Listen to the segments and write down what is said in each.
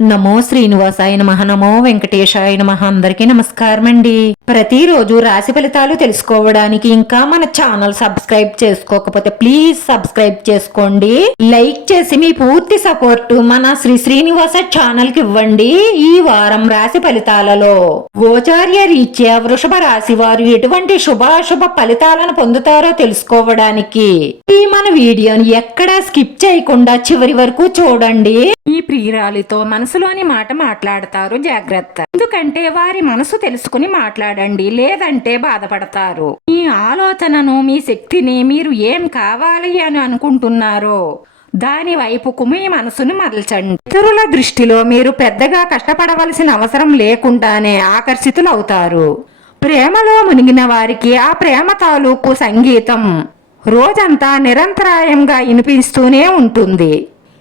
నమో శ్రీనివాసాయ నమః, నమో వెంకటేశాయ నమః. అందరికీ నమస్కారం అండి. ప్రతిరోజు రాశి ఫలితాలు తెలుసుకోవడానికి ఇంకా మన ఛానల్ సబ్స్క్రైబ్ చేసుకోకపోతే ప్లీజ్ సబ్స్క్రైబ్ చేసుకోండి. లైక్ చేసి మీ పూర్తి సపోర్ట్ మన శ్రీనివాస ఛానల్ కి ఇవ్వండి. ఈ వారం రాశి ఫలితాలలో గోచార్య రీత్యా వృషభ రాశి వారు ఎటువంటి శుభాశుభ ఫలితాలను పొందుతారో తెలుసుకోవడానికి ఈ మన వీడియోని ఎక్కడా స్కిప్ చేయకుండా చివరి వరకు చూడండి. ఈ ప్రియురాలితో మనసులోని మాట మాట్లాడతారు, జాగ్రత్త. ఎందుకంటే వారి మనసు తెలుసుకుని మాట్లాడండి, లేదంటే బాధపడతారు. మీ ఆలోచనను, మీ శక్తిని మీరు ఏం కావాలి అని అనుకుంటున్నారో దాని వైపుకు మీ మనసును మరల్చండి. ఇతరుల దృష్టిలో మీరు పెద్దగా కష్టపడవలసిన అవసరం లేకుండానే ఆకర్షితులవుతారు. ప్రేమలో మునిగిన వారికి ఆ ప్రేమ తాలూకు సంగీతం రోజంతా నిరంతరాయంగా వినిపిస్తూనే ఉంటుంది.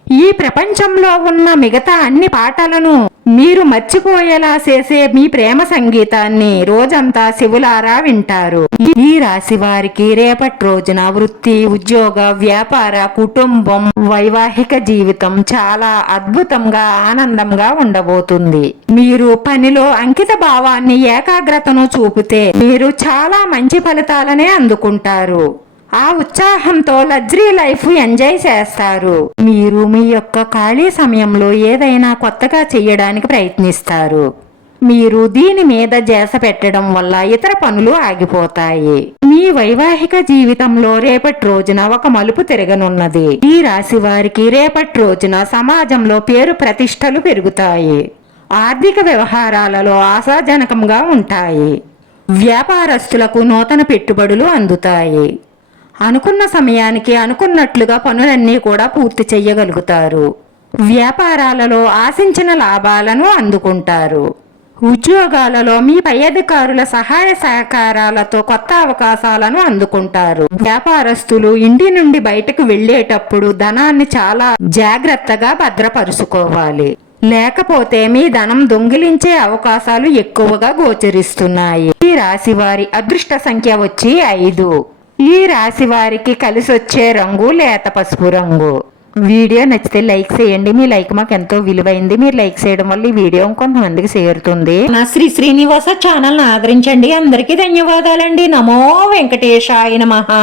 ఈ ప్రపంచంలో ఉన్న మిగతా అన్ని పాటలను మీరు మర్చిపోయేలా చేసే మీ ప్రేమ సంగీతాన్ని రోజంతా శివులారా వింటారు. ఈ రాశి వారికి రేపటి రోజున వృత్తి, ఉద్యోగ, వ్యాపార, కుటుంబం, వైవాహిక జీవితం చాలా అద్భుతంగా, ఆనందంగా ఉండబోతుంది. మీరు పనిలో అంకిత భావాన్ని, ఏకాగ్రతను చూపితే మీరు చాలా మంచి ఫలితాలనే అందుకుంటారు. ఆ ఉత్సాహంతో లగ్జరీ లైఫ్ ఎంజాయ్ చేస్తారు. మీరు మీ యొక్క ఖాళీ సమయంలో ఏదైనా కొత్తగా చేయడానికి ప్రయత్నిస్తారు. మీరు దీని మీద ధ్యాస పెట్టడం వల్ల ఇతర పనులు ఆగిపోతాయి. మీ వైవాహిక జీవితంలో రేపటి రోజున ఒక మలుపు తిరగనున్నది. ఈ రాశి వారికి రేపటి రోజున సమాజంలో పేరు ప్రతిష్టలు పెరుగుతాయి. ఆర్థిక వ్యవహారాలలో ఆశాజనకంగా ఉంటాయి. వ్యాపారస్తులకు నూతన పెట్టుబడులు అందుతాయి. అనుకున్న సమయానికి అనుకున్నట్లుగా పనులన్నీ కూడా పూర్తి చెయ్యగలుగుతారు. వ్యాపారాలలో ఆశించిన లాభాలను అందుకుంటారు. ఉద్యోగాలలో మీ పై అధికారుల సహాయ సహకారాలతో కొత్త అవకాశాలను అందుకుంటారు. వ్యాపారస్తులు ఇంటి నుండి బయటకు వెళ్లేటప్పుడు ధనాన్ని చాలా జాగ్రత్తగా భద్రపరుచుకోవాలి. లేకపోతే మీ ధనం దొంగిలించే అవకాశాలు ఎక్కువగా గోచరిస్తున్నాయి. ఈ రాశి వారి అదృష్ట సంఖ్య వచ్చి 5. ఈ రాశి వారికి కలిసొచ్చే రంగు లేత పసుపు రంగు. వీడియో నచ్చితే లైక్ చేయండి. మీ లైక్ మాకు ఎంతో విలువైంది. మీరు లైక్ చేయడం వల్ల ఈ వీడియో కొంతమందికి చేరుతుంది. నా శ్రీనివాస ఛానల్ ఆదరించండి. అందరికీ ధన్యవాదాలండి. నమో వెంకటేశాయ నమః.